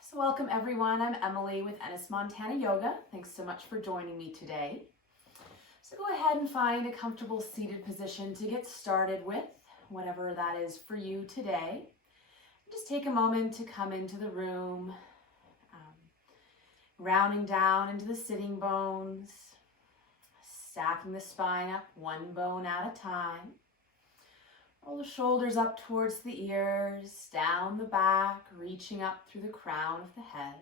So welcome everyone, I'm Emily with Ennis Montana Yoga. Thanks so much for joining me today. So go ahead and find a comfortable seated position to get started with, whatever that is for you today. Just take a moment to come into the room, rounding down into the sitting bones, stacking the spine up one bone at a time. Roll the shoulders up towards the ears, down the back, reaching up through the crown of the head.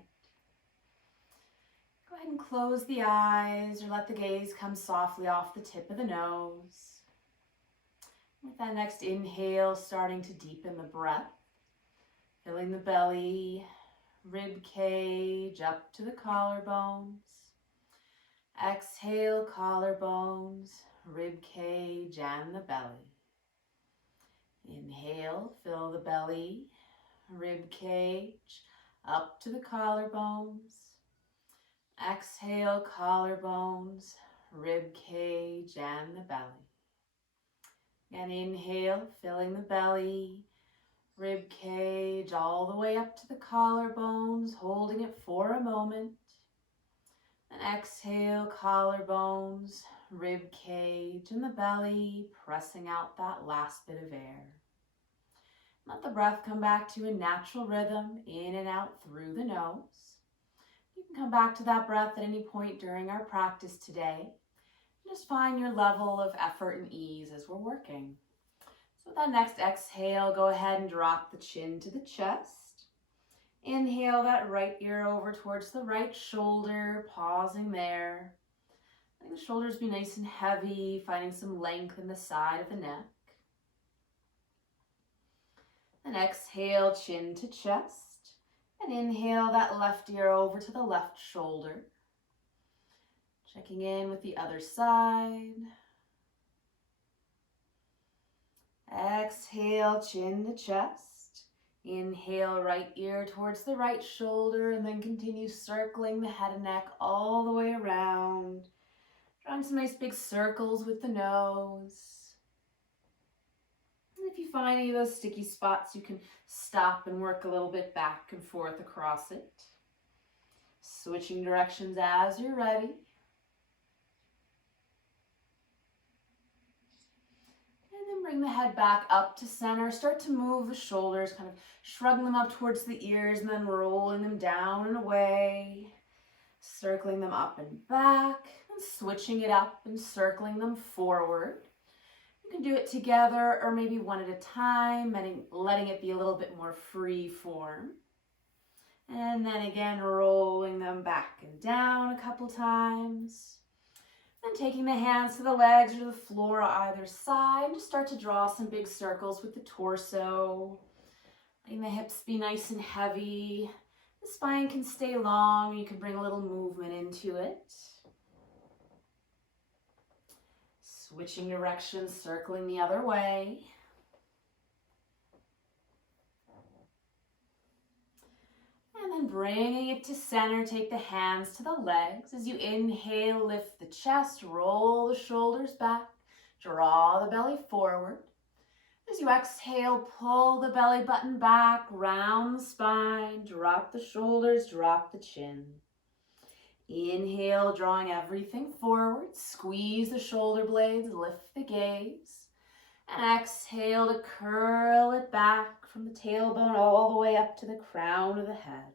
Go ahead and close the eyes or let the gaze come softly off the tip of the nose. With that next inhale, starting to deepen the breath, filling the belly, rib cage up to the collarbones. Exhale, collarbones, rib cage, and the belly. Inhale, fill the belly, rib cage, up to the collarbones. Exhale, collarbones, rib cage, and the belly. And inhale, filling the belly, rib cage, all the way up to the collarbones, holding it for a moment. And exhale, collarbones, rib cage, and the belly, pressing out that last bit of air. Let the breath come back to a natural rhythm, in and out through the nose. You can come back to that breath at any point during our practice today. Just find your level of effort and ease as we're working. So with that next exhale, go ahead and drop the chin to the chest. Inhale that right ear over towards the right shoulder, pausing there. Letting the shoulders be nice and heavy, finding some length in the side of the neck. And exhale, chin to chest. And inhale that left ear over to the left shoulder. Checking in with the other side. Exhale, chin to chest. Inhale, right ear towards the right shoulder, and then continue circling the head and neck all the way around. Drawing some nice big circles with the nose. And if you find any of those sticky spots, you can stop and work a little bit back and forth across it. Switching directions as you're ready. And then bring the head back up to center. Start to move the shoulders, kind of shrugging them up towards the ears and then rolling them down and away. Circling them up and back and switching it up and circling them forward. You can do it together or maybe one at a time, letting it be a little bit more free form. And then again, rolling them back and down a couple times. Then taking the hands to the legs or to the floor on either side. Just start to draw some big circles with the torso. Letting the hips be nice and heavy. The spine can stay long. You can bring a little movement into it. Switching directions, circling the other way. And then bringing it to center, take the hands to the legs. As you inhale, lift the chest, roll the shoulders back, draw the belly forward. As you exhale, pull the belly button back, round the spine, drop the shoulders, drop the chin. Inhale, drawing everything forward, squeeze the shoulder blades, lift the gaze. And exhale to curl it back from the tailbone all the way up to the crown of the head.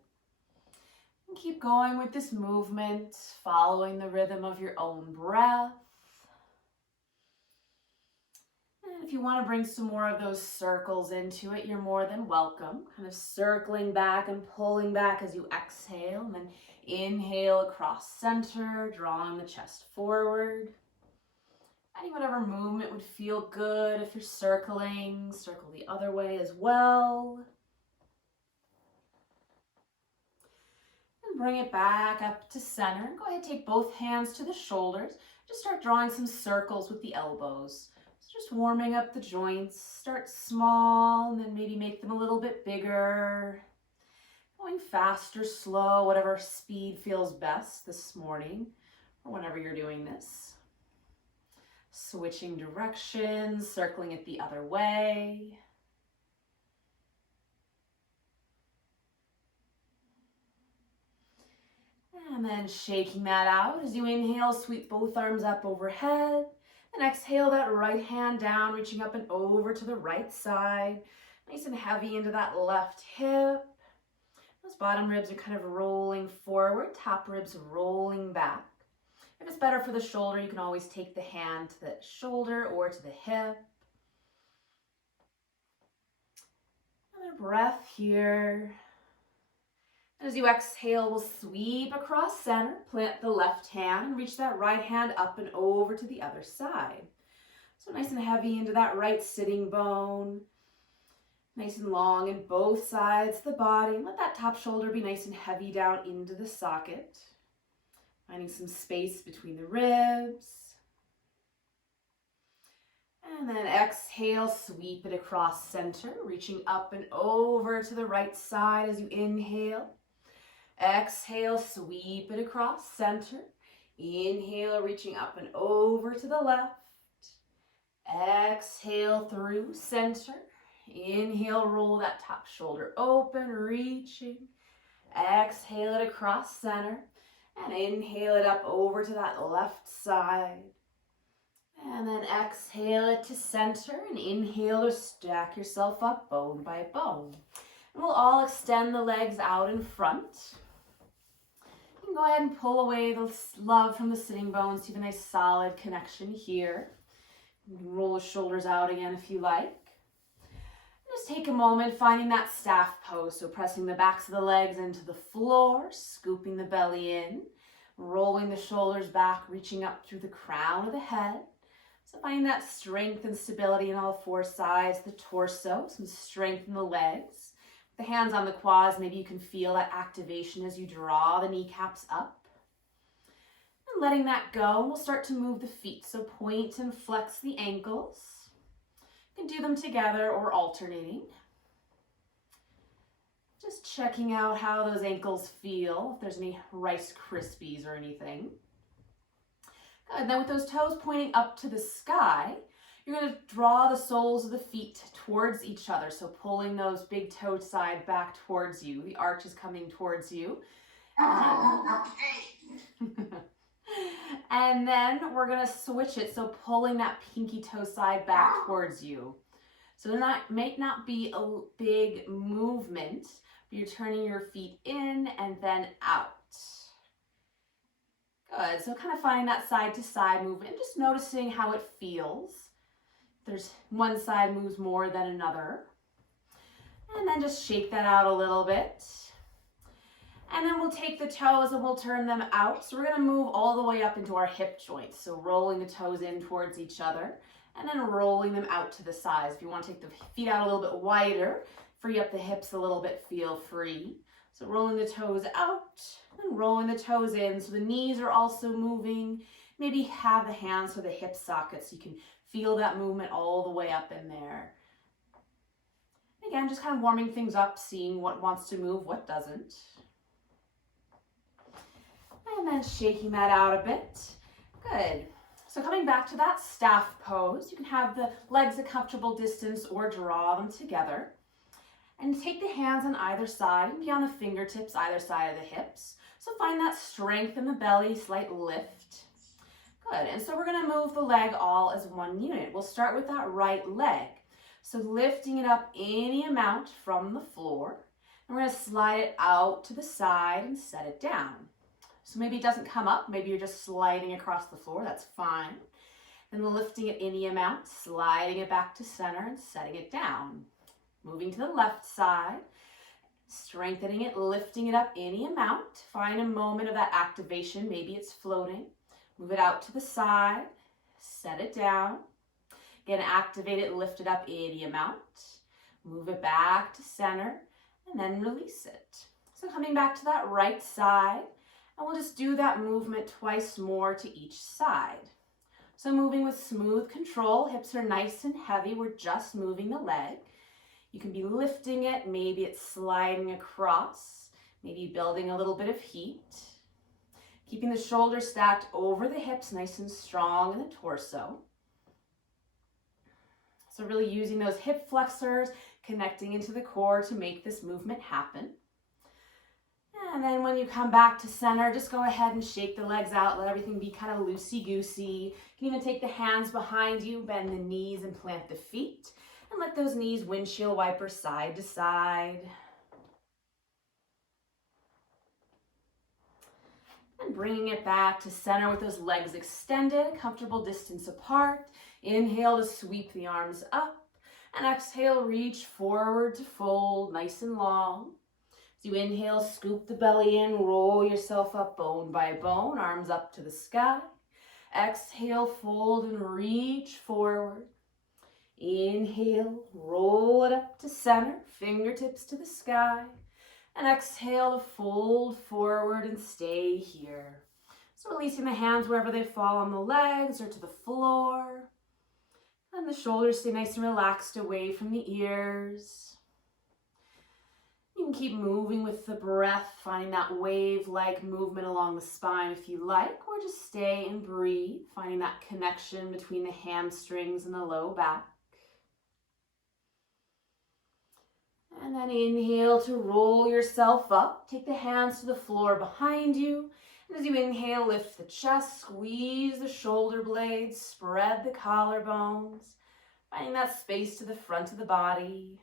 And keep going with this movement, following the rhythm of your own breath. And if you want to bring some more of those circles into it, you're more than welcome. Kind of circling back and pulling back as you exhale, and then inhale across center, drawing the chest forward. Adding whatever movement would feel good. If you're circling, circle the other way as well. And bring it back up to center. Go ahead, take both hands to the shoulders. Just start drawing some circles with the elbows. Just warming up the joints. Start small and then maybe make them a little bit bigger. Going fast or slow, whatever speed feels best this morning or whenever you're doing this. Switching directions, circling it the other way. And then shaking that out. As you inhale, sweep both arms up overhead. And exhale that right hand down, reaching up and over to the right side. Nice and heavy into that left hip. Those bottom ribs are kind of rolling forward, top ribs rolling back. If it's better for the shoulder, you can always take the hand to the shoulder or to the hip. Another breath here. As you exhale, we'll sweep across center, plant the left hand, and reach that right hand up and over to the other side. So nice and heavy into that right sitting bone. Nice and long in both sides of the body. Let that top shoulder be nice and heavy down into the socket. Finding some space between the ribs. And then exhale, sweep it across center, reaching up and over to the right side as you inhale. Exhale, sweep it across center. Inhale, reaching up and over to the left. Exhale through center. Inhale, roll that top shoulder open, reaching. Exhale it across center. And inhale it up over to that left side. And then exhale it to center. And inhale to stack yourself up bone by bone. And we'll all extend the legs out in front. You can go ahead and pull away the love from the sitting bones. You have a nice solid connection here. You can roll the shoulders out again if you like. Just take a moment finding that staff pose. So pressing the backs of the legs into the floor, scooping the belly in, rolling the shoulders back, reaching up through the crown of the head. So finding that strength and stability in all four sides, the torso, some strength in the legs. The hands on the quads, maybe you can feel that activation as you draw the kneecaps up. And letting that go, we'll start to move the feet. So point and flex the ankles. You can do them together or alternating. Just checking out how those ankles feel, if there's any Rice Krispies or anything. Good, and then with those toes pointing up to the sky, you're going to draw the soles of the feet towards each other. So pulling those big toe side back towards you. The arch is coming towards you. And then we're going to switch it. So pulling that pinky toe side back towards you. So that may not be a big movement, but you're turning your feet in and then out. Good, so kind of finding that side to side movement, just noticing how it feels. There's one side moves more than another. And then just shake that out a little bit. And then we'll take the toes and we'll turn them out. So we're going to move all the way up into our hip joints. So rolling the toes in towards each other and then rolling them out to the sides. If you want to take the feet out a little bit wider, free up the hips a little bit, feel free. So rolling the toes out and rolling the toes in. So the knees are also moving. Maybe have the hands for the hip sockets so you can feel that movement all the way up in there. Again, just kind of warming things up, seeing what wants to move, what doesn't. And then shaking that out a bit. Good. So coming back to that staff pose, you can have the legs a comfortable distance or draw them together. And take the hands on either side and be on the fingertips either side of the hips. So find that strength in the belly, slight lift. Good. And so we're going to move the leg all as one unit. We'll start with that right leg. So lifting it up any amount from the floor. And we're going to slide it out to the side and set it down. So maybe it doesn't come up. Maybe you're just sliding across the floor. That's fine. Then lifting it any amount, sliding it back to center and setting it down. Moving to the left side, strengthening it, lifting it up any amount. Find a moment of that activation. Maybe it's floating. Move it out to the side, set it down. Again, activate it, lift it up any amount. Move it back to center and then release it. So coming back to that right side, and we'll just do that movement twice more to each side. So moving with smooth control, hips are nice and heavy. We're just moving the leg. You can be lifting it, maybe it's sliding across, maybe building a little bit of heat. Keeping the shoulders stacked over the hips, nice and strong in the torso. So really using those hip flexors, connecting into the core to make this movement happen. And then when you come back to center, just go ahead and shake the legs out. Let everything be kind of loosey-goosey. You can even take the hands behind you, bend the knees and plant the feet. And let those knees windshield wiper side to side. And bringing it back to center with those legs extended, a comfortable distance apart. Inhale to sweep the arms up. And exhale, reach forward to fold, nice and long. As you inhale, scoop the belly in, roll yourself up bone by bone, arms up to the sky. Exhale, fold and reach forward. Inhale, roll it up to center, fingertips to the sky. And exhale to fold forward and stay here. So releasing the hands wherever they fall on the legs or to the floor. And the shoulders stay nice and relaxed away from the ears. You can keep moving with the breath, finding that wave-like movement along the spine if you like, or just stay and breathe, finding that connection between the hamstrings and the low back. And then inhale to roll yourself up. Take the hands to the floor behind you. And as you inhale, lift the chest, squeeze the shoulder blades, spread the collarbones, finding that space to the front of the body.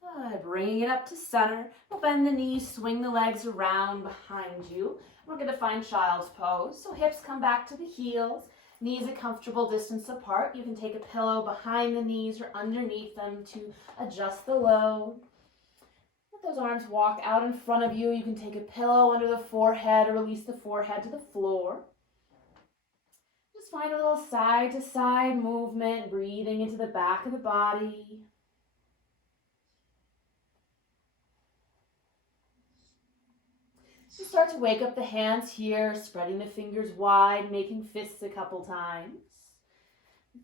Good. Bringing it up to center. We'll bend the knees, swing the legs around behind you. We're going to find child's pose. So hips come back to the heels. Knees a comfortable distance apart. You can take a pillow behind the knees or underneath them to adjust the load. Let those arms walk out in front of you. You can take a pillow under the forehead or release the forehead to the floor. Just find a little side to side movement, breathing into the back of the body. Just start to wake up the hands here, spreading the fingers wide, making fists a couple times.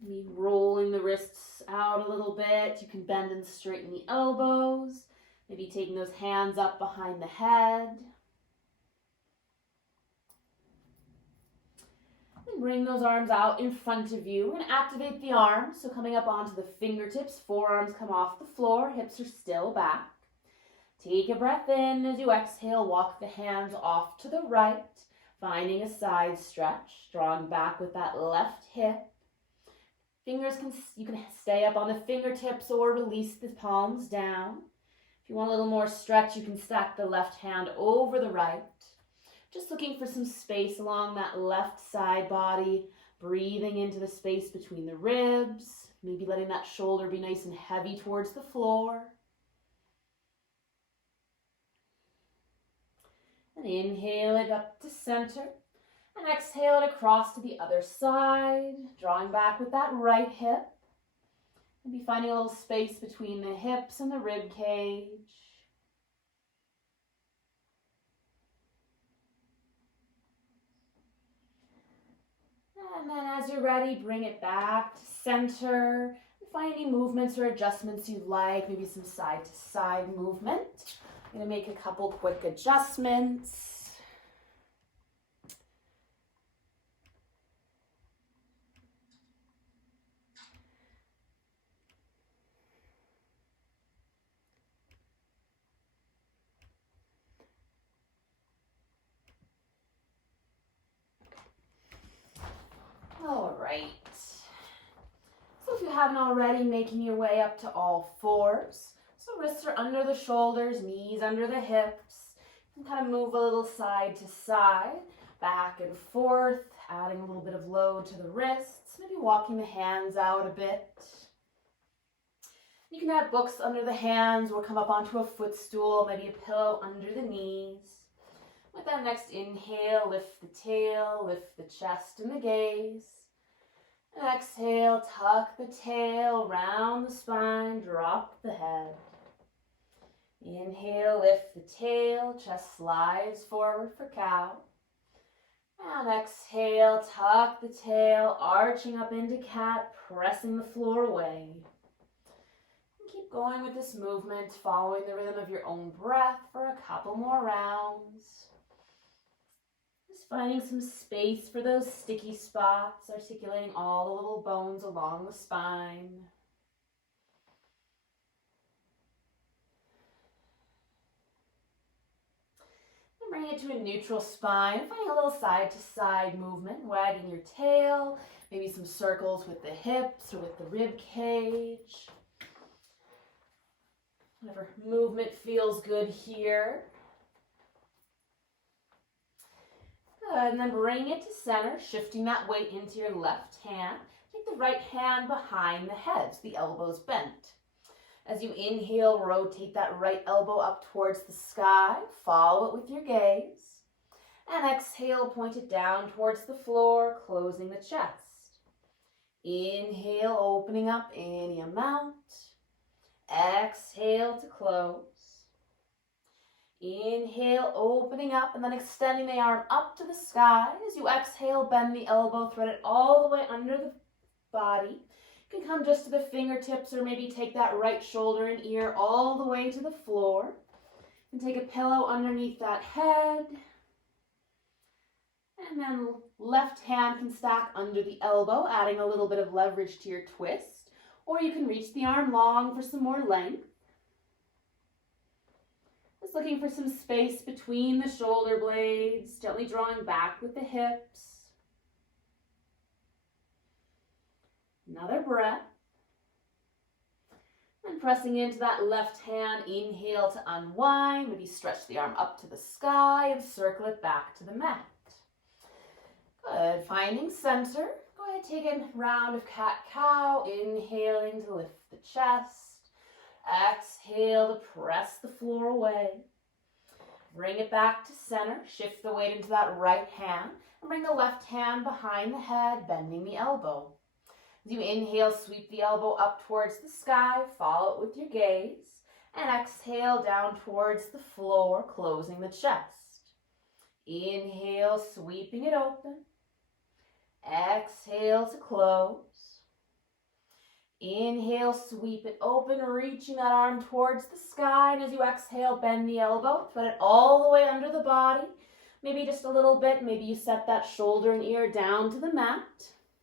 Maybe rolling the wrists out a little bit. You can bend and straighten the elbows. Maybe taking those hands up behind the head. And bring those arms out in front of you. We're going to activate the arms. So coming up onto the fingertips, forearms come off the floor, hips are still back. Take a breath in. As you exhale, walk the hands off to the right, finding a side stretch, drawing back with that left hip. You can stay up on the fingertips or release the palms down. If you want a little more stretch, you can stack the left hand over the right. Just looking for some space along that left side body, breathing into the space between the ribs, maybe letting that shoulder be nice and heavy towards the floor. And inhale it up to center. And exhale it across to the other side, drawing back with that right hip. And be finding a little space between the hips and the rib cage. And then as you're ready, bring it back to center. Find any movements or adjustments you like, maybe some side to side movement. I'm going to make a couple quick adjustments. All right. So if you haven't already, making your way up to all fours. So wrists are under the shoulders, knees under the hips. You can kind of move a little side to side, back and forth, adding a little bit of load to the wrists, maybe walking the hands out a bit. You can have books under the hands or come up onto a footstool, maybe a pillow under the knees. With that next inhale, lift the tail, lift the chest and the gaze. And exhale, tuck the tail, round the spine, drop the head. Inhale, lift the tail, chest slides forward for cow. And exhale, tuck the tail, arching up into cat, pressing the floor away. And keep going with this movement, following the rhythm of your own breath for a couple more rounds. Just finding some space for those sticky spots, articulating all the little bones along the spine. Bring it to a neutral spine. Finding a little side-to-side movement, wagging your tail, maybe some circles with the hips or with the rib cage. Whatever movement feels good here. Good, and then bring it to center, shifting that weight into your left hand. Take the right hand behind the head, so the elbow's bent. As you inhale, rotate that right elbow up towards the sky. Follow it with your gaze. And exhale, point it down towards the floor, closing the chest. Inhale, opening up any amount. Exhale to close. Inhale, opening up and then extending the arm up to the sky. As you exhale, bend the elbow, thread it all the way under the body. You can come just to the fingertips or maybe take that right shoulder and ear all the way to the floor. And take a pillow underneath that head. And then left hand can stack under the elbow, adding a little bit of leverage to your twist. Or you can reach the arm long for some more length. Just looking for some space between the shoulder blades, gently drawing back with the hips. Another breath. And pressing into that left hand, inhale to unwind. Maybe stretch the arm up to the sky and circle it back to the mat. Good. Finding center. Go ahead, take a round of cat-cow. Inhaling to lift the chest. Exhale to press the floor away. Bring it back to center. Shift the weight into that right hand. And bring the left hand behind the head, bending the elbow. As you inhale, sweep the elbow up towards the sky. Follow it with your gaze. And exhale down towards the floor, closing the chest. Inhale, sweeping it open. Exhale to close. Inhale, sweep it open, reaching that arm towards the sky. And as you exhale, bend the elbow, thread it all the way under the body. Maybe just a little bit. Maybe you set that shoulder and ear down to the mat.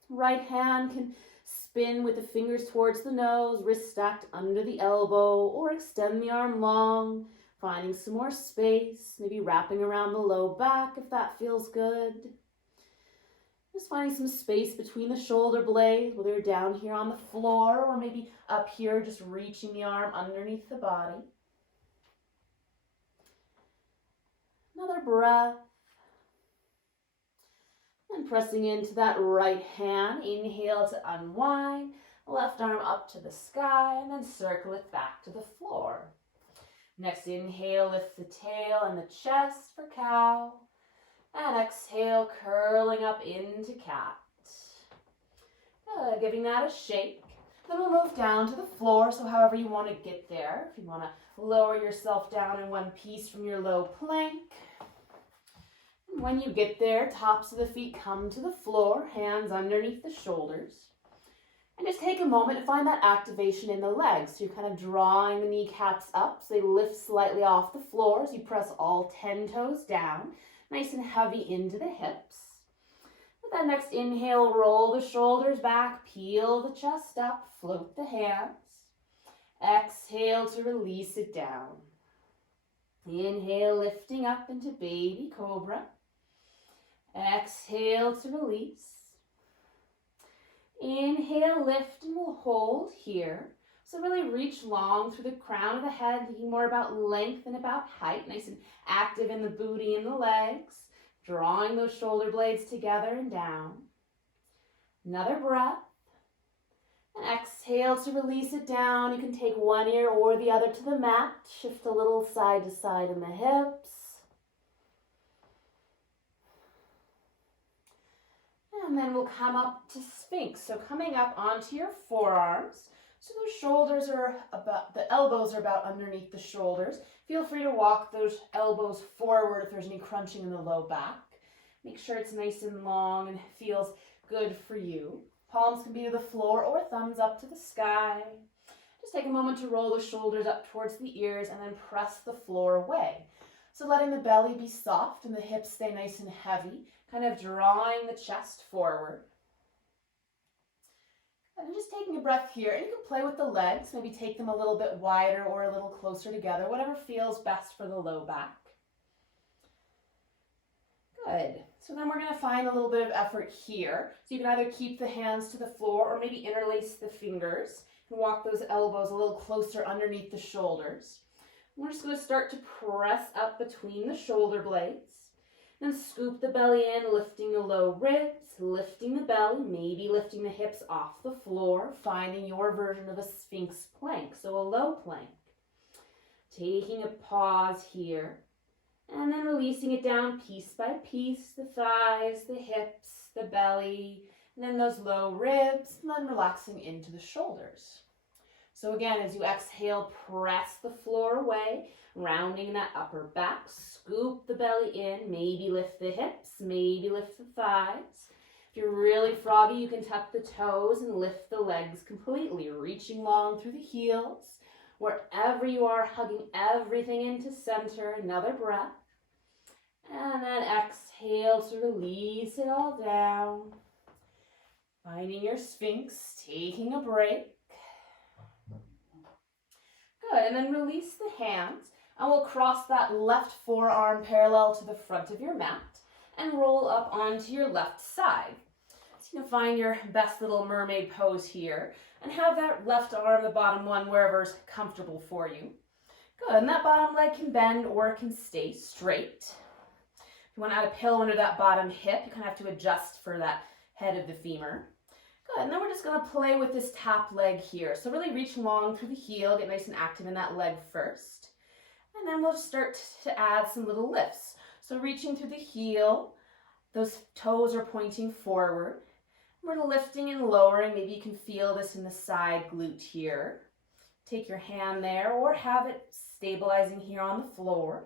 Right hand can spin with the fingers towards the nose, wrist stacked under the elbow, or extend the arm long, finding some more space, maybe wrapping around the low back if that feels good. Just finding some space between the shoulder blades, whether you're down here on the floor or maybe up here, just reaching the arm underneath the body. Another breath. And pressing into that right hand, inhale to unwind, left arm up to the sky, and then circle it back to the floor. Next inhale, lift the tail and the chest for cow. And exhale, curling up into cat. Good, giving that a shake. Then we'll move down to the floor, so however you want to get there. If you want to lower yourself down in one piece from your low plank. And when you get there, tops of the feet come to the floor, hands underneath the shoulders. And just take a moment to find that activation in the legs. So you're kind of drawing the kneecaps up so they lift slightly off the floor as you press all 10 toes down. Nice and heavy into the hips. With that next inhale, roll the shoulders back, peel the chest up, float the hands. Exhale to release it down. Inhale, lifting up into baby cobra. Exhale to release. Inhale, lift, and we'll hold here. So really reach long through the crown of the head, thinking more about length than about height. Nice and active in the booty and the legs. Drawing those shoulder blades together and down. Another breath. And exhale to release it down. You can take one ear or the other to the mat. Shift a little side to side in the hips. And then we'll come up to Sphinx. So coming up onto your forearms. So those shoulders are about, the elbows are about underneath the shoulders. Feel free to walk those elbows forward if there's any crunching in the low back. Make sure it's nice and long and feels good for you. Palms can be to the floor or thumbs up to the sky. Just take a moment to roll the shoulders up towards the ears and then press the floor away. So letting the belly be soft and the hips stay nice and heavy, kind of drawing the chest forward. And just taking a breath here, and you can play with the legs, maybe take them a little bit wider or a little closer together, whatever feels best for the low back. Good. So then we're going to find a little bit of effort here. So you can either keep the hands to the floor or maybe interlace the fingers and walk those elbows a little closer underneath the shoulders. We're just going to start to press up between the shoulder blades. Then scoop the belly in, lifting the low ribs, lifting the belly, maybe lifting the hips off the floor, finding your version of a Sphinx plank, so a low plank. Taking a pause here, and then releasing it down piece by piece, the thighs, the hips, the belly, and then those low ribs, and then relaxing into the shoulders. So again, as you exhale, press the floor away, rounding that upper back, scoop the belly in, maybe lift the hips, maybe lift the thighs. If you're really froggy, you can tuck the toes and lift the legs completely, reaching long through the heels. Wherever you are, hugging everything into center, another breath. And then exhale to release it all down. Finding your Sphinx, taking a break. Good, and then release the hands, and we'll cross that left forearm parallel to the front of your mat and roll up onto your left side. So you can find your best little mermaid pose here and have that left arm, the bottom one, wherever's comfortable for you. Good, and that bottom leg can bend or it can stay straight. If you want to add a pillow under that bottom hip, you kind of have to adjust for that head of the femur. Good, and then we're just going to play with this top leg here. So really reach long through the heel, get nice and active in that leg first. And then we'll start to add some little lifts. So reaching through the heel, those toes are pointing forward. We're lifting and lowering. Maybe you can feel this in the side glute here. Take your hand there or have it stabilizing here on the floor.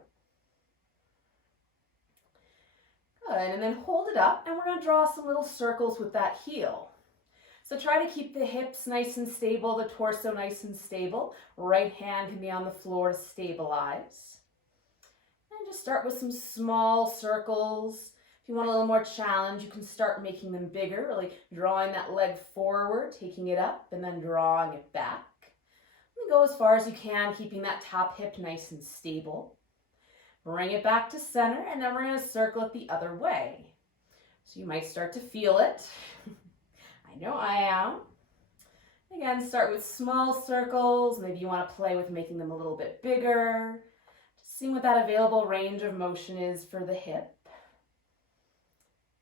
Good, and then hold it up, and we're going to draw some little circles with that heel. So try to keep the hips nice and stable, the torso nice and stable. Right hand can be on the floor to stabilize. And just start with some small circles. If you want a little more challenge, you can start making them bigger, really drawing that leg forward, taking it up, and then drawing it back. And go as far as you can, keeping that top hip nice and stable. Bring it back to center, and then we're going to circle it the other way. So you might start to feel it. I know I am. Again, start with small circles. Maybe you want to play with making them a little bit bigger. Just seeing what that available range of motion is for the hip.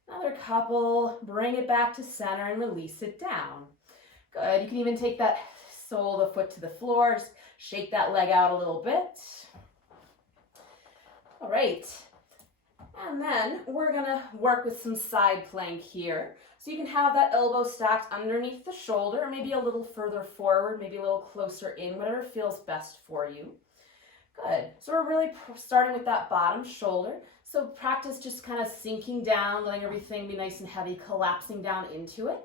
Another couple. Bring it back to center and release it down. Good. You can even take that sole of the foot to the floor. Just shake that leg out a little bit. All right. And then we're going to work with some side plank here. So you can have that elbow stacked underneath the shoulder, or maybe a little further forward, maybe a little closer in, whatever feels best for you. Good. So we're really starting with that bottom shoulder. So practice just kind of sinking down, letting everything be nice and heavy, collapsing down into it,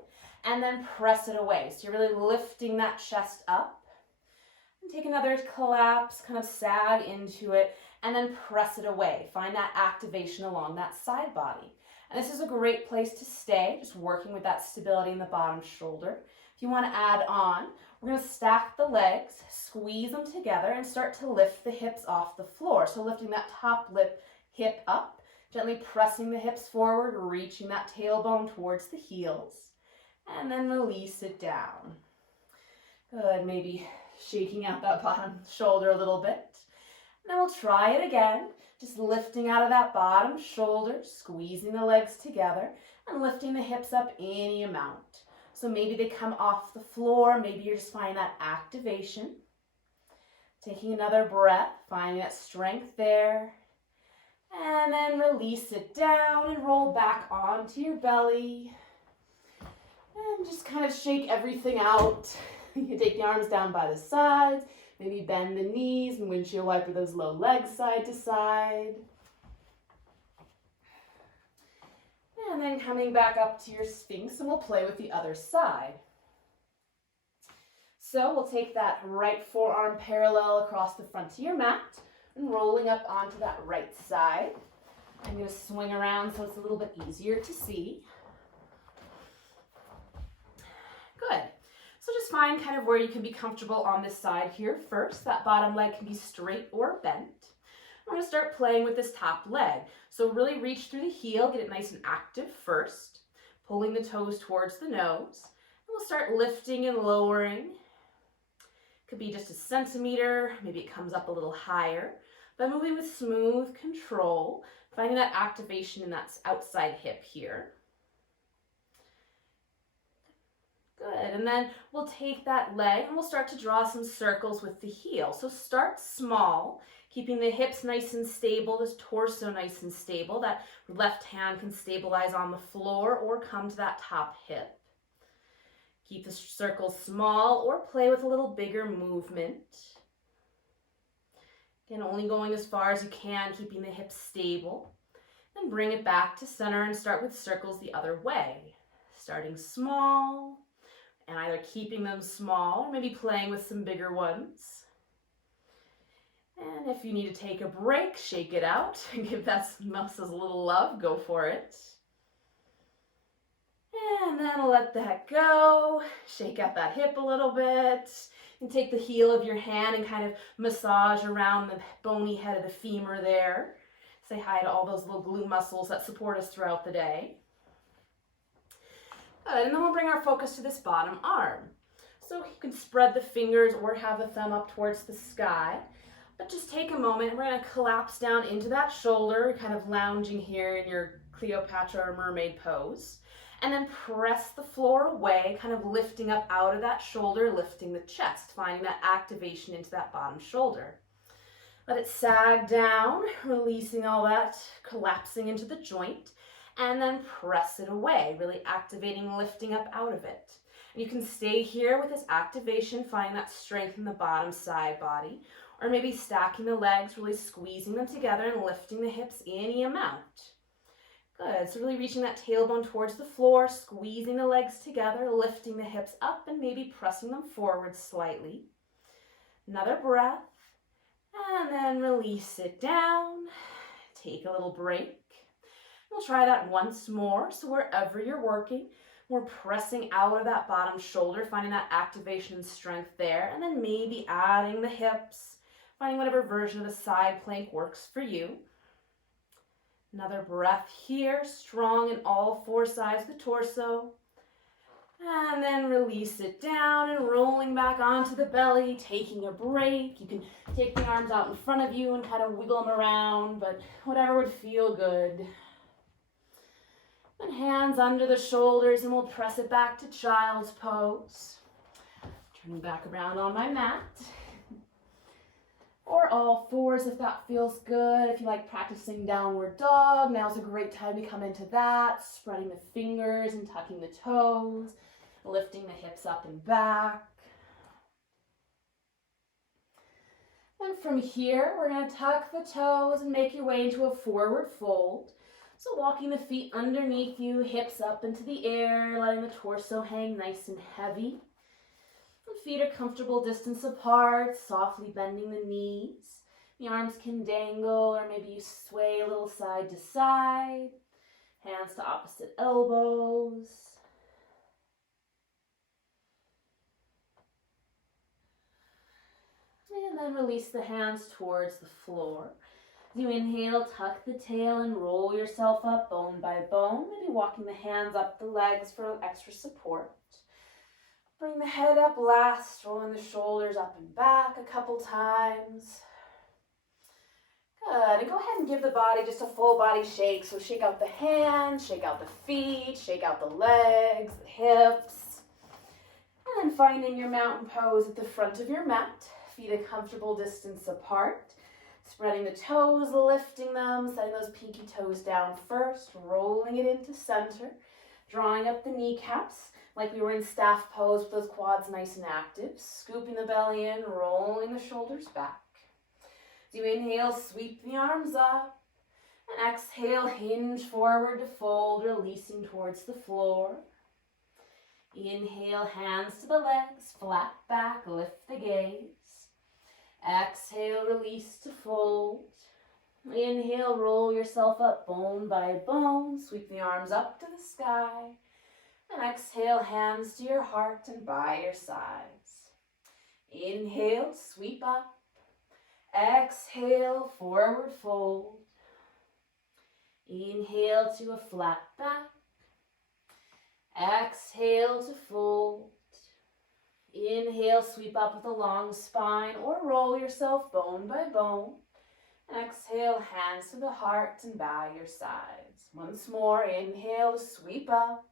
and then press it away. So you're really lifting that chest up. And take another collapse, kind of sag into it, and then press it away. Find that activation along that side body. And this is a great place to stay, just working with that stability in the bottom shoulder. If you want to add on, we're going to stack the legs, squeeze them together, and start to lift the hips off the floor. So lifting that top hip up, gently pressing the hips forward, reaching that tailbone towards the heels, and then release it down. Good, maybe shaking out that bottom shoulder a little bit. And then we'll try it again. Just lifting out of that bottom shoulder, squeezing the legs together, and lifting the hips up any amount. So maybe they come off the floor, maybe you're just finding that activation. Taking another breath, finding that strength there. And then release it down and roll back onto your belly. And just kind of shake everything out. You can take the arms down by the sides. Maybe bend the knees and windshield wiper those low legs side to side. And then coming back up to your Sphinx, and we'll play with the other side. So we'll take that right forearm parallel across the front of your mat and rolling up onto that right side. I'm going to swing around so it's a little bit easier to see. Good. So just find kind of where you can be comfortable on this side here first. That bottom leg can be straight or bent. We're going to start playing with this top leg. So really reach through the heel, get it nice and active first, pulling the toes towards the nose. And we'll start lifting and lowering. Could be just a centimeter, maybe it comes up a little higher. But moving with smooth control, finding that activation in that outside hip here. Good, and then we'll take that leg and we'll start to draw some circles with the heel. So start small, keeping the hips nice and stable, this torso nice and stable. That left hand can stabilize on the floor or come to that top hip. Keep the circle small or play with a little bigger movement. Again, only going as far as you can, keeping the hips stable. Then bring it back to center and start with circles the other way. Starting small and either keeping them small or maybe playing with some bigger ones. And if you need to take a break, shake it out and give that muscles a little love, go for it. And then let that go. Shake out that hip a little bit. And take the heel of your hand and kind of massage around the bony head of the femur there. Say hi to all those little glute muscles that support us throughout the day. Good, and then we'll bring our focus to this bottom arm. So you can spread the fingers or have the thumb up towards the sky. But just take a moment, we're going to collapse down into that shoulder, kind of lounging here in your Cleopatra or mermaid pose. And then press the floor away, kind of lifting up out of that shoulder, lifting the chest, finding that activation into that bottom shoulder. Let it sag down, releasing all that, collapsing into the joint, and then press it away, really activating, lifting up out of it. And you can stay here with this activation, finding that strength in the bottom side body, or maybe stacking the legs, really squeezing them together and lifting the hips any amount. Good, so really reaching that tailbone towards the floor, squeezing the legs together, lifting the hips up and maybe pressing them forward slightly. Another breath, and then release it down. Take a little break. We'll try that once more, so wherever you're working, we're pressing out of that bottom shoulder, finding that activation and strength there, and then maybe adding the hips, finding whatever version of the side plank works for you. Another breath here, strong in all four sides of the torso. And then release it down and rolling back onto the belly, taking a break. You can take the arms out in front of you and kind of wiggle them around, but whatever would feel good. And hands under the shoulders, and we'll press it back to child's pose. Turning back around on my mat. Or all fours if that feels good. If you like practicing downward dog, now's a great time to come into that. Spreading the fingers and tucking the toes. Lifting the hips up and back. And from here, we're going to tuck the toes and make your way into a forward fold. So walking the feet underneath you, hips up into the air, letting the torso hang nice and heavy. The feet are comfortable distance apart, softly bending the knees. The arms can dangle, or maybe you sway a little side to side. Hands to opposite elbows. And then release the hands towards the floor. As you inhale, tuck the tail and roll yourself up bone by bone. Maybe walking the hands up the legs for extra support. Bring the head up last, rolling the shoulders up and back a couple times. Good, and go ahead and give the body just a full body shake. So shake out the hands, shake out the feet, shake out the legs, the hips. And then finding your mountain pose at the front of your mat. Feet a comfortable distance apart. Spreading the toes, lifting them, setting those pinky toes down first, rolling it into center, drawing up the kneecaps like we were in staff pose with those quads nice and active, scooping the belly in, rolling the shoulders back. As you inhale, sweep the arms up, and exhale, hinge forward to fold, releasing towards the floor. Inhale, hands to the legs, flat back, lift the gaze. Exhale, release to fold. Inhale, roll yourself up bone by bone. Sweep the arms up to the sky. And exhale, hands to your heart and by your sides. Inhale, sweep up. Exhale, forward fold. Inhale to a flat back. Exhale to fold. Inhale, sweep up with a long spine or roll yourself bone by bone. Exhale, hands to the heart and bow your sides. Once more, inhale to sweep up.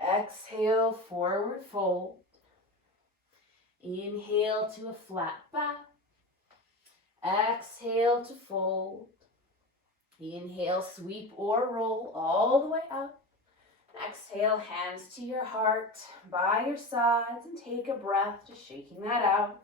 Exhale, forward fold. Inhale to a flat back. Exhale to fold. Inhale, sweep or roll all the way up. Exhale, hands to your heart, by your sides, and take a breath, just shaking that out.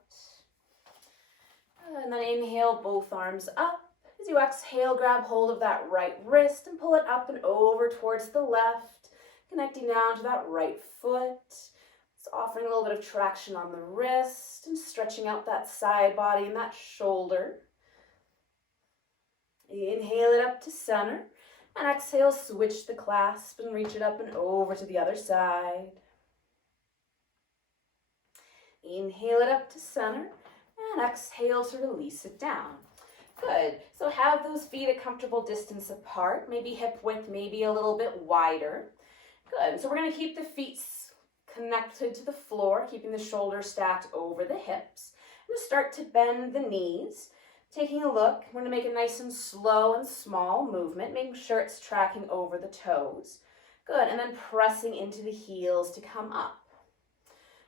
And then inhale, both arms up. As you exhale, grab hold of that right wrist and pull it up and over towards the left, connecting down to that right foot. It's offering a little bit of traction on the wrist and stretching out that side body and that shoulder. Inhale it up to center. And exhale, switch the clasp and reach it up and over to the other side. Inhale it up to center and exhale to release it down. Good. So have those feet a comfortable distance apart, maybe hip width, maybe a little bit wider. Good. So we're going to keep the feet connected to the floor, keeping the shoulders stacked over the hips. I'm going to start to bend the knees. Taking a look, we're going to make a nice and slow and small movement, making sure it's tracking over the toes. Good, and then pressing into the heels to come up.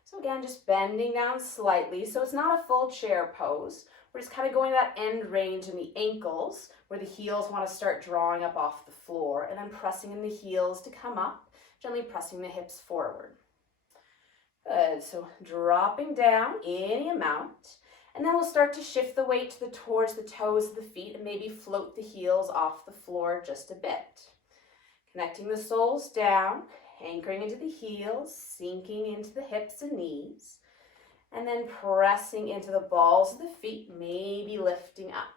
So again, just bending down slightly, so it's not a full chair pose. We're just kind of going to that end range in the ankles, where the heels want to start drawing up off the floor, and then pressing in the heels to come up, gently pressing the hips forward. Good, so dropping down any amount. And then we'll start to shift the weight towards the toes of the feet and maybe float the heels off the floor just a bit. Connecting the soles down, anchoring into the heels, sinking into the hips and knees, and then pressing into the balls of the feet, maybe lifting up.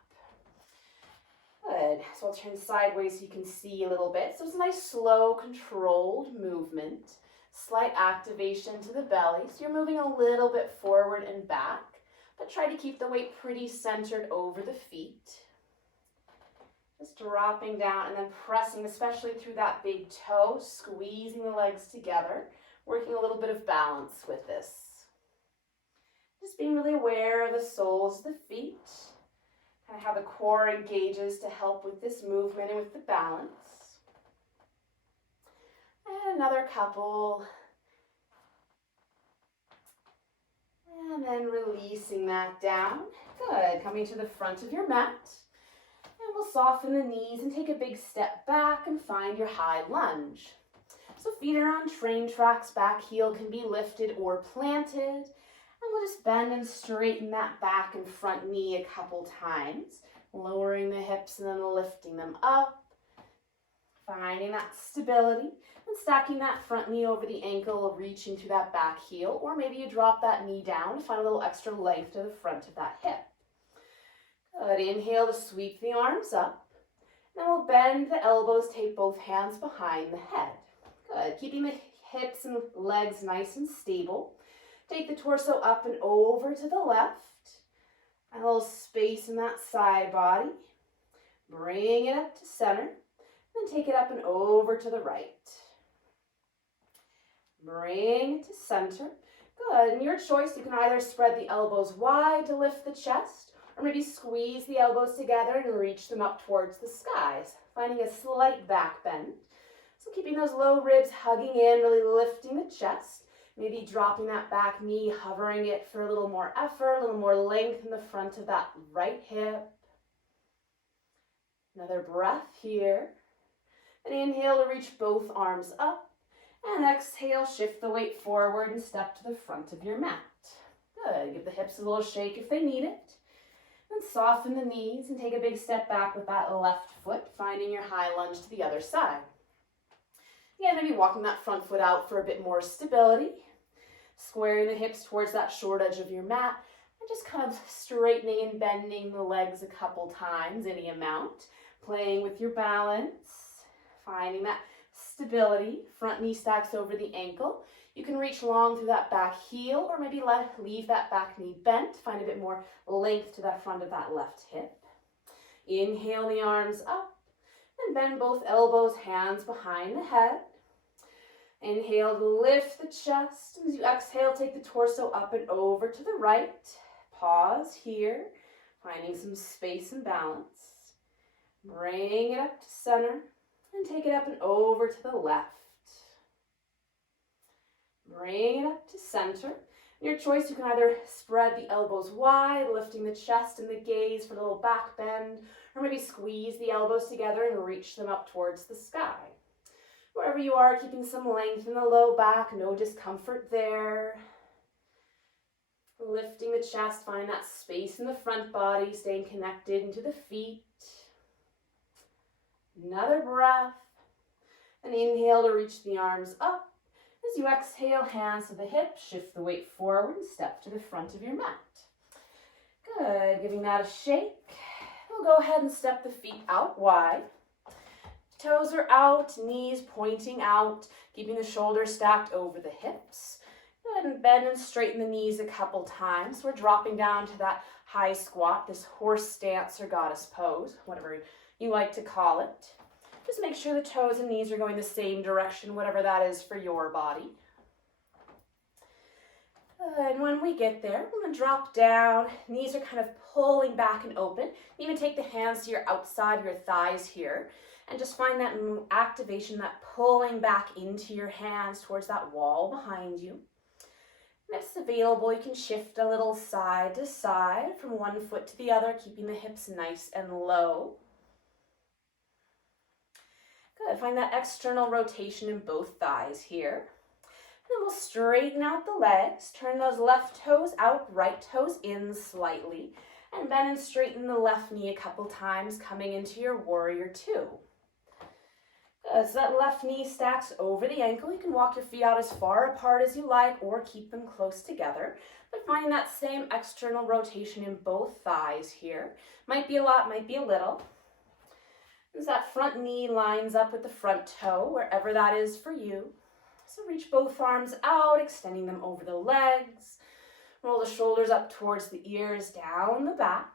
Good. So I'll turn sideways so you can see a little bit. So it's a nice, slow, controlled movement. Slight activation to the belly. So you're moving a little bit forward and back. But try to keep the weight pretty centered over the feet. Just dropping down and then pressing, especially through that big toe, squeezing the legs together, working a little bit of balance with this. Just being really aware of the soles of the feet, kind of how the core engages to help with this movement and with the balance. And another couple. And then releasing that down. Good. Coming to the front of your mat. And we'll soften the knees and take a big step back and find your high lunge. So feet are on train tracks. Back heel can be lifted or planted. And we'll just bend and straighten that back and front knee a couple times. Lowering the hips and then lifting them up. Finding that stability. And stacking that front knee over the ankle, reaching to that back heel, or maybe you drop that knee down to find a little extra length to the front of that hip. Good. Inhale to sweep the arms up. Then we'll bend the elbows, take both hands behind the head. Good. Keeping the hips and legs nice and stable. Take the torso up and over to the left. A little space in that side body. Bring it up to center. Then take it up and over to the right. Bring it to center. Good. And your choice, you can either spread the elbows wide to lift the chest, or maybe squeeze the elbows together and reach them up towards the skies, finding a slight back bend. So keeping those low ribs hugging in, really lifting the chest, maybe dropping that back knee, hovering it for a little more effort, a little more length in the front of that right hip. Another breath here. And inhale to reach both arms up. And exhale, shift the weight forward and step to the front of your mat. Good. Give the hips a little shake if they need it. And soften the knees and take a big step back with that left foot, finding your high lunge to the other side. Again, maybe walking that front foot out for a bit more stability. Squaring the hips towards that short edge of your mat. And just kind of straightening and bending the legs a couple times, any amount. Playing with your balance. Finding that stability. Front knee stacks over the ankle. You can reach long through that back heel or maybe leave that back knee bent. Find a bit more length to that front of that left hip. Inhale the arms up and bend both elbows, hands behind the head. Inhale to lift the chest. As you exhale, take the torso up and over to the right. Pause here, finding some space and balance. Bring it up to center and take it up and over to the left. Bring it up to center. Your choice, you can either spread the elbows wide, lifting the chest and the gaze for a little back bend, or maybe squeeze the elbows together and reach them up towards the sky. Wherever you are, keeping some length in the low back, no discomfort there. Lifting the chest, find that space in the front body, staying connected into the feet. Another breath. And inhale to reach the arms up. As you exhale, hands to the hips, shift the weight forward and step to the front of your mat. Good, giving that a shake. We'll go ahead and step the feet out wide. Toes are out, knees pointing out, keeping the shoulders stacked over the hips. Go ahead and bend and straighten the knees a couple times. We're dropping down to that high squat, this horse stance or goddess pose, whatever you like to call it. Just make sure the toes and knees are going the same direction, whatever that is for your body. And when we get there, we're going to drop down. Knees are kind of pulling back and open. Even take the hands to your outside, your thighs here. And just find that activation, that pulling back into your hands towards that wall behind you. And if it's available, you can shift a little side to side from one foot to the other, keeping the hips nice and low. Good. Find that external rotation in both thighs here. And then we'll straighten out the legs. Turn those left toes out, right toes in slightly. And bend and straighten the left knee a couple times, coming into your warrior two. Good. So that left knee stacks over the ankle. You can walk your feet out as far apart as you like or keep them close together. But finding that same external rotation in both thighs here. Might be a lot, might be a little. As that front knee lines up with the front toe, wherever that is for you. So reach both arms out, extending them over the legs. Roll the shoulders up towards the ears, down the back.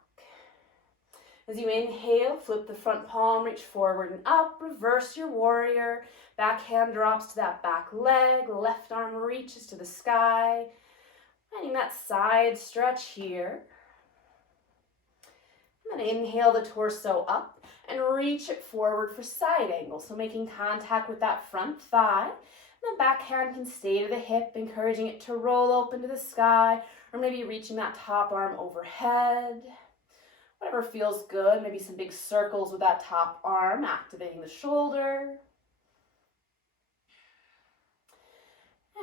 As you inhale, flip the front palm, reach forward and up, reverse your warrior. Back hand drops to that back leg, left arm reaches to the sky. Finding that side stretch here. And then inhale the torso up and reach it forward for side angle. So making contact with that front thigh. And the back hand can stay to the hip, encouraging it to roll open to the sky, or maybe reaching that top arm overhead. Whatever feels good, maybe some big circles with that top arm, activating the shoulder.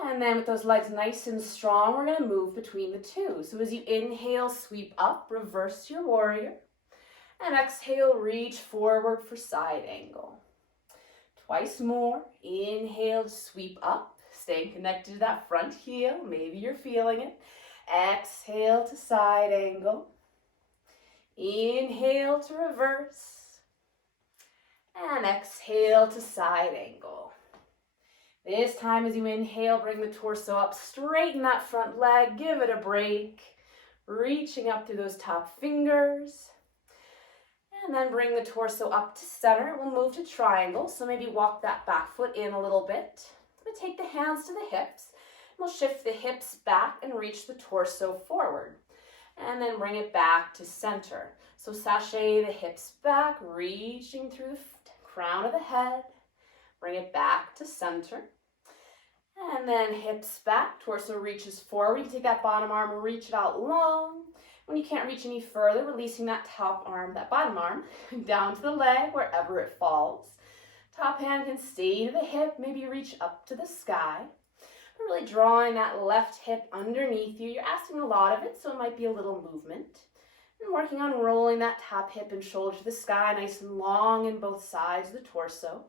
And then with those legs nice and strong, we're going to move between the two. So as you inhale, sweep up, reverse your warrior. And exhale, reach forward for side angle. Twice more. Inhale, sweep up, staying connected to that front heel. Maybe you're feeling it. Exhale to side angle. Inhale to reverse. And exhale to side angle. This time as you inhale, bring the torso up, straighten that front leg, give it a break. Reaching up through those top fingers. And then bring the torso up to center. We'll move to triangle, so maybe walk that back foot in a little bit. We'll take the hands to the hips. We'll shift the hips back and reach the torso forward. And then bring it back to center. So sashay the hips back, reaching through the crown of the head. Bring it back to center. And then hips back, torso reaches forward. You can take that bottom arm, reach it out long. When you can't reach any further, releasing that top arm, that bottom arm, down to the leg, wherever it falls. Top hand can stay to the hip, maybe reach up to the sky. But really drawing that left hip underneath you. You're asking a lot of it, so it might be a little movement. And working on rolling that top hip and shoulder to the sky, nice and long in both sides of the torso.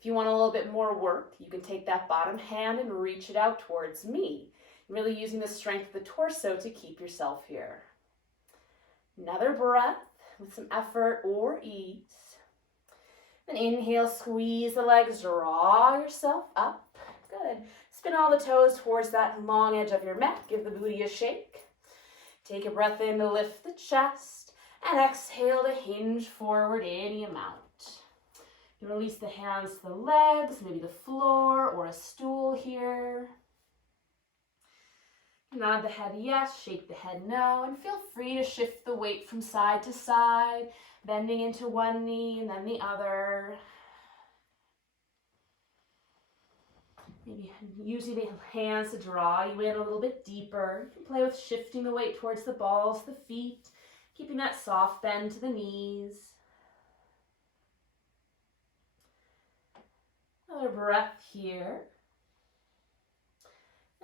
If you want a little bit more work, you can take that bottom hand and reach it out towards me. Really using the strength of the torso to keep yourself here. Another breath with some effort or ease. Then inhale, squeeze the legs, draw yourself up. Good. Spin all the toes towards that long edge of your mat. Give the booty a shake. Take a breath in to lift the chest. And exhale to hinge forward any amount. You release the hands to the legs, maybe the floor or a stool here. Nod the head yes, shake the head no, and feel free to shift the weight from side to side, bending into one knee and then the other. Maybe using the hands to draw you in a little bit deeper. You can play with shifting the weight towards the balls, the feet, keeping that soft bend to the knees. Another breath here.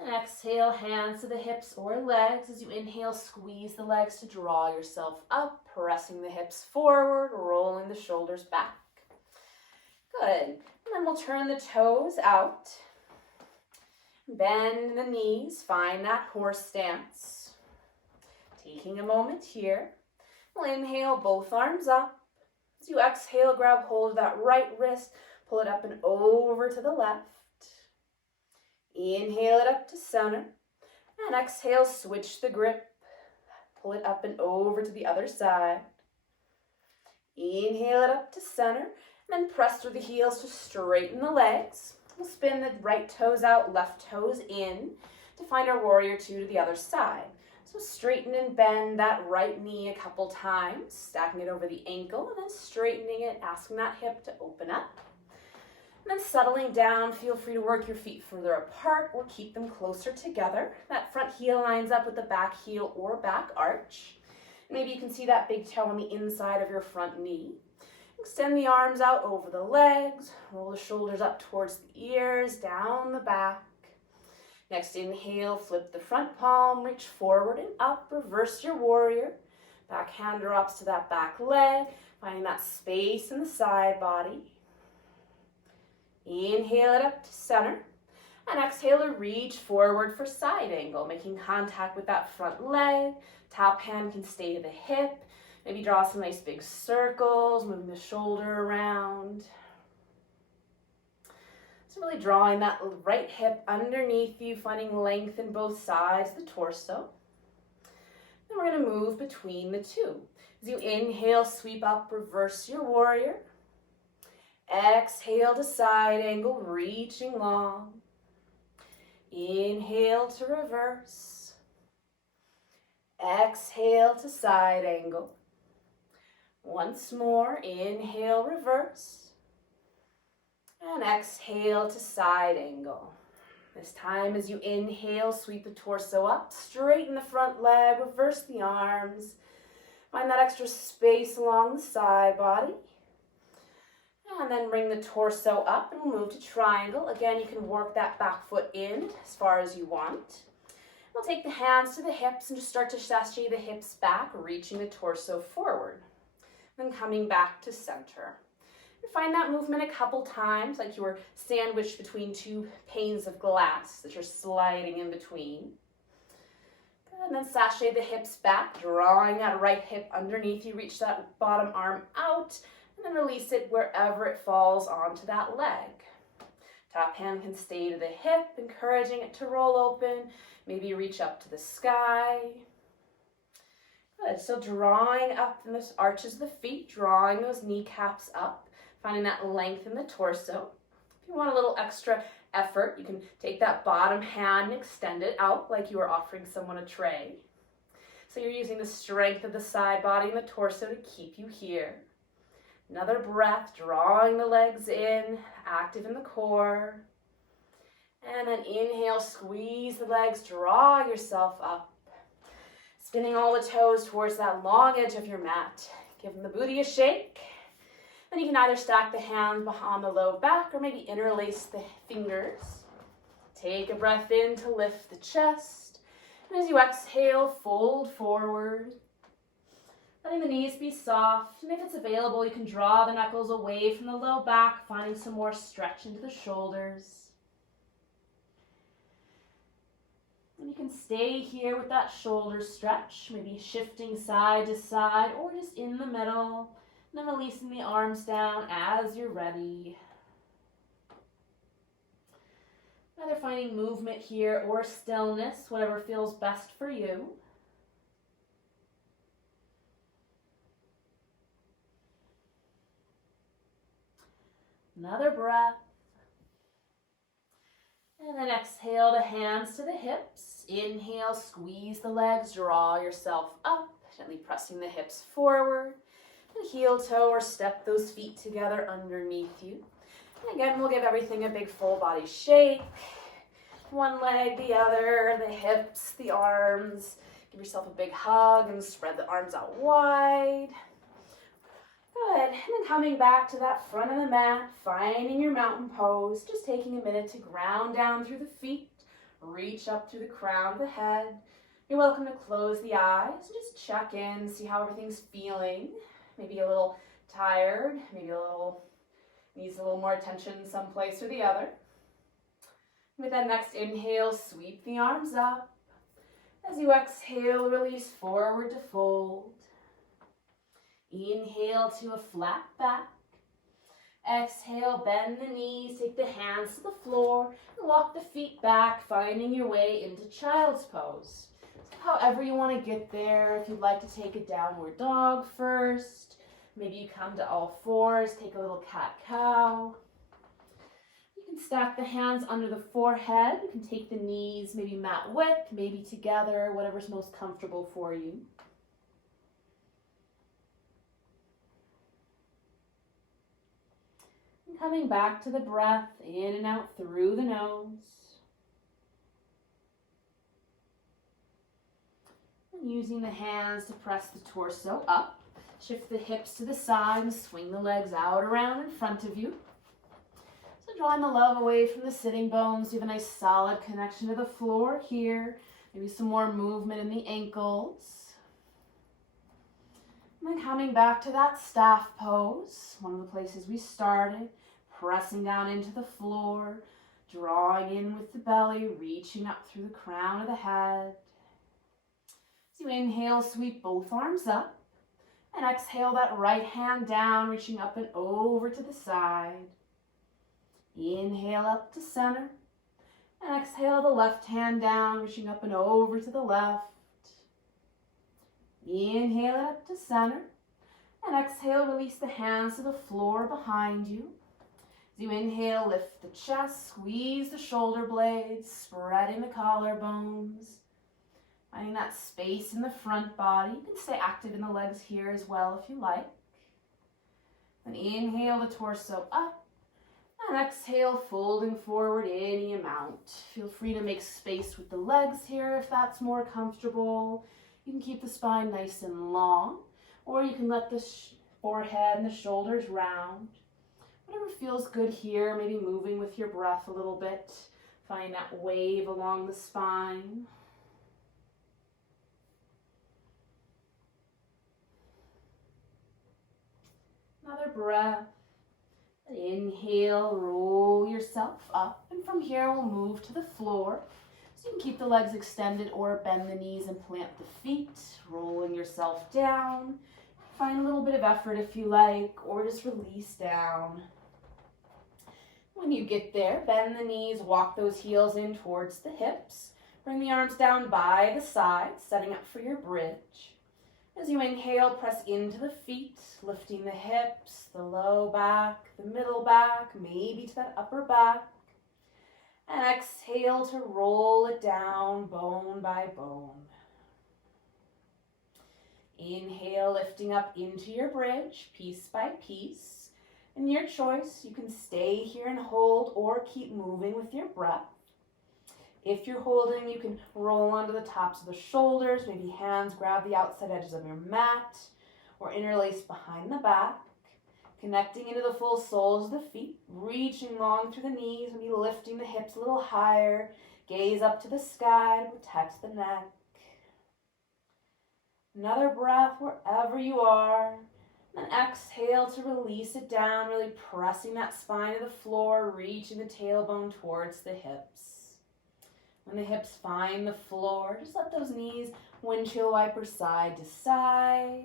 And exhale, hands to the hips or legs. As you inhale, squeeze the legs to draw yourself up, pressing the hips forward, rolling the shoulders back. Good. And then we'll turn the toes out. Bend the knees, find that horse stance. Taking a moment here. We'll inhale, both arms up. As you exhale, grab hold of that right wrist, pull it up and over to the left. Inhale it up to center. And exhale, switch the grip. Pull it up and over to the other side. Inhale it up to center. And then press through the heels to straighten the legs. We'll spin the right toes out, left toes in to find our warrior two to the other side. So straighten and bend that right knee a couple times, stacking it over the ankle and then straightening it, asking that hip to open up. And then settling down, feel free to work your feet further apart or keep them closer together. That front heel lines up with the back heel or back arch. Maybe you can see that big toe on the inside of your front knee. Extend the arms out over the legs, roll the shoulders up towards the ears, down the back. Next inhale, flip the front palm, reach forward and up, reverse your warrior. Back hand drops to that back leg, finding that space in the side body. Inhale it up to center, and exhale to reach forward for side angle, making contact with that front leg. Top hand can stay to the hip. Maybe draw some nice big circles, moving the shoulder around. So really drawing that right hip underneath you, finding length in both sides of the torso. Then we're going to move between the two. As you inhale, sweep up, reverse your warrior. Exhale to side angle, reaching long. Inhale to reverse. Exhale to side angle. Once more, inhale, reverse. And exhale to side angle. This time as you inhale, sweep the torso up, straighten the front leg, reverse the arms. Find that extra space along the side body. And then bring the torso up and we'll move to triangle. Again, you can work that back foot in as far as you want. We'll take the hands to the hips and just start to sashay the hips back, reaching the torso forward. Then coming back to center. And find that movement a couple times, like you were sandwiched between two panes of glass that you're sliding in between. And then sashay the hips back, drawing that right hip underneath you, reach that bottom arm out, and then release it wherever it falls onto that leg. Top hand can stay to the hip, encouraging it to roll open. Maybe reach up to the sky. Good, so drawing up in the arches of the feet, drawing those kneecaps up, finding that length in the torso. If you want a little extra effort, you can take that bottom hand and extend it out like you were offering someone a tray. So you're using the strength of the side body and the torso to keep you here. Another breath, drawing the legs in, active in the core. And then inhale, squeeze the legs, draw yourself up. Spinning all the toes towards that long edge of your mat. Give the booty a shake. Then you can either stack the hands on the low back or maybe interlace the fingers. Take a breath in to lift the chest. And as you exhale, fold forward. Letting the knees be soft. And if it's available, you can draw the knuckles away from the low back, finding some more stretch into the shoulders. And you can stay here with that shoulder stretch, maybe shifting side to side or just in the middle. And then releasing the arms down as you're ready. Either finding movement here or stillness, whatever feels best for you. Another breath. And then exhale to hands to the hips. Inhale, squeeze the legs, draw yourself up, gently pressing the hips forward. And heel toe or step those feet together underneath you. And again, we'll give everything a big full body shake. One leg, the other, the hips, the arms. Give yourself a big hug and spread the arms out wide. Good. And then coming back to that front of the mat, finding your mountain pose, just taking a minute to ground down through the feet, reach up through the crown of the head. You're welcome to close the eyes and just check in, see how everything's feeling. Maybe a little tired, maybe needs a little more attention someplace or the other. With that next inhale, sweep the arms up. As you exhale, release forward to fold. Inhale to a flat back. Exhale, bend the knees, take the hands to the floor, and walk the feet back, finding your way into child's pose. So however you want to get there, if you'd like to take a downward dog first, maybe you come to all fours, take a little cat-cow. You can stack the hands under the forehead. You can take the knees maybe mat width, maybe together, whatever's most comfortable for you. And coming back to the breath, in and out through the nose. And using the hands to press the torso up. Shift the hips to the side and swing the legs out around in front of you. So drawing the love away from the sitting bones. You have a nice solid connection to the floor here. Maybe some more movement in the ankles. And then coming back to that staff pose, one of the places we started, pressing down into the floor, drawing in with the belly, reaching up through the crown of the head. As you inhale, sweep both arms up. And exhale that right hand down, reaching up and over to the side. Inhale up to center. And exhale the left hand down, reaching up and over to the left. Inhale it up to center. And exhale, release the hands to the floor behind you. As you inhale, lift the chest, squeeze the shoulder blades, spreading the collarbones. Finding that space in the front body. You can stay active in the legs here as well if you like. Then inhale the torso up. And exhale, folding forward any amount. Feel free to make space with the legs here if that's more comfortable. You can keep the spine nice and long. Or you can let the forehead and the shoulders round. Whatever feels good here, maybe moving with your breath a little bit. Find that wave along the spine. Another breath. Inhale, roll yourself up. And from here, we'll move to the floor. So you can keep the legs extended or bend the knees and plant the feet. Rolling yourself down. Find a little bit of effort if you like, or just release down. When you get there, bend the knees, walk those heels in towards the hips. Bring the arms down by the sides, setting up for your bridge. As you inhale, press into the feet, lifting the hips, the low back, the middle back, maybe to that upper back. And exhale to roll it down bone by bone. Inhale, lifting up into your bridge, piece by piece. And your choice, you can stay here and hold or keep moving with your breath. If you're holding, you can roll onto the tops of the shoulders, maybe hands grab the outside edges of your mat, or interlace behind the back, connecting into the full soles of the feet, reaching long through the knees, maybe lifting the hips a little higher, gaze up to the sky to protect the neck. Another breath wherever you are, and exhale to release it down, really pressing that spine to the floor, reaching the tailbone towards the hips. When the hips find the floor, just let those knees windshield wiper side to side.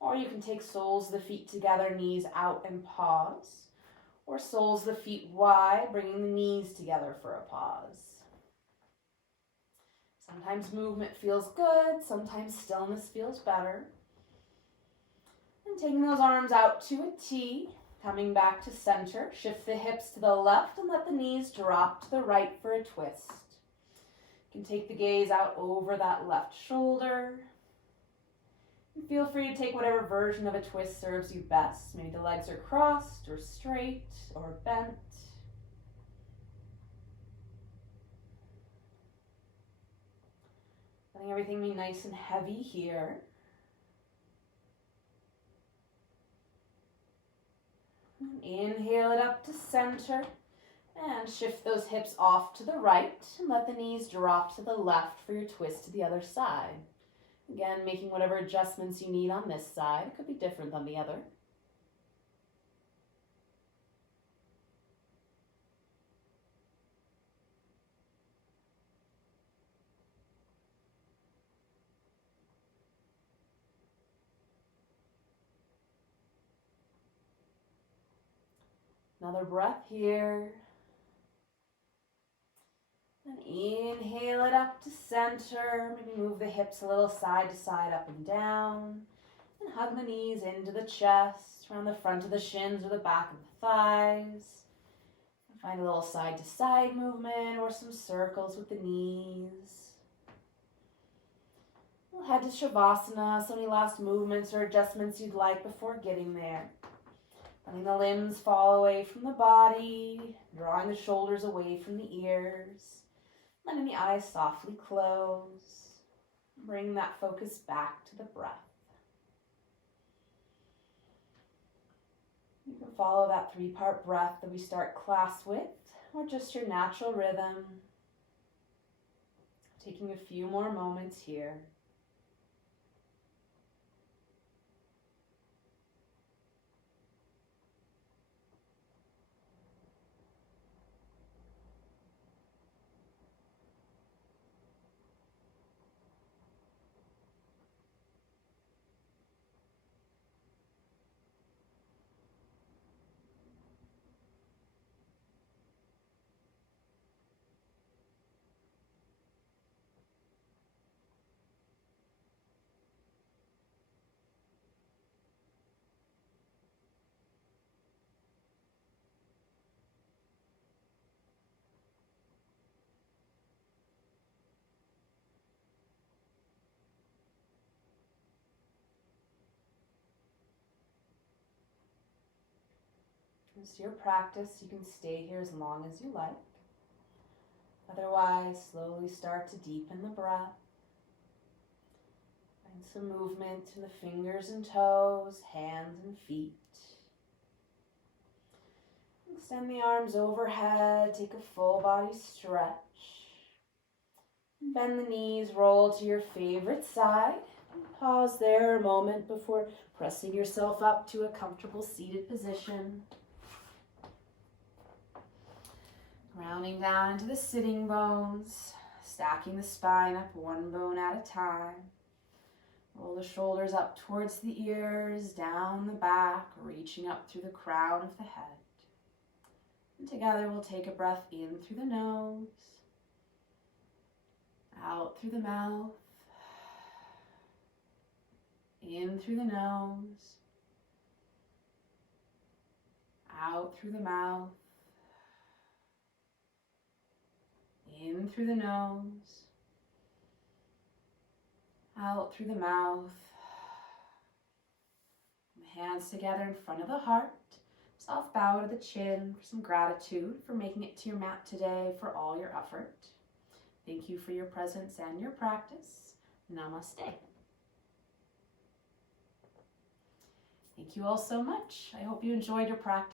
Or you can take soles of the feet together, knees out and pause. or soles of the feet wide, bringing the knees together for a pause. Sometimes movement feels good, sometimes stillness feels better. And taking those arms out to a T, coming back to center, shift the hips to the left and let the knees drop to the right for a twist. You can take the gaze out over that left shoulder. And feel free to take whatever version of a twist serves you best. Maybe the legs are crossed or straight or bent. Letting everything be nice and heavy here. And inhale it up to center. And shift those hips off to the right and let the knees drop to the left for your twist to the other side. Again, making whatever adjustments you need on this side. It could be different than the other. Another breath here. And inhale it up to center. Maybe move the hips a little side to side, up and down. And hug the knees into the chest, around the front of the shins or the back of the thighs. And find a little side to side movement or some circles with the knees. We'll head to Shavasana. So any last movements or adjustments you'd like before getting there. Letting the limbs fall away from the body, drawing the shoulders away from the ears. Letting the eyes softly close. Bring that focus back to the breath. You can follow that 3-part breath that we start class with, or just your natural rhythm. Taking a few more moments here. It's your practice. You can stay here as long as you like. Otherwise, slowly start to deepen the breath. Find some movement in the fingers and toes, hands and feet. Extend the arms overhead. Take a full body stretch. Bend the knees, roll to your favorite side. Pause there a moment before pressing yourself up to a comfortable seated position. Rounding down into the sitting bones, stacking the spine up one bone at a time. Roll the shoulders up towards the ears, down the back, reaching up through the crown of the head. And together we'll take a breath in through the nose, out through the mouth, in through the nose, out through the mouth, in through the nose, out through the mouth. Hands together in front of the heart. Soft bow to the chin for some gratitude for making it to your mat today, for all your effort. Thank you for your presence and your practice. Namaste. Thank you all so much. I hope you enjoyed your practice.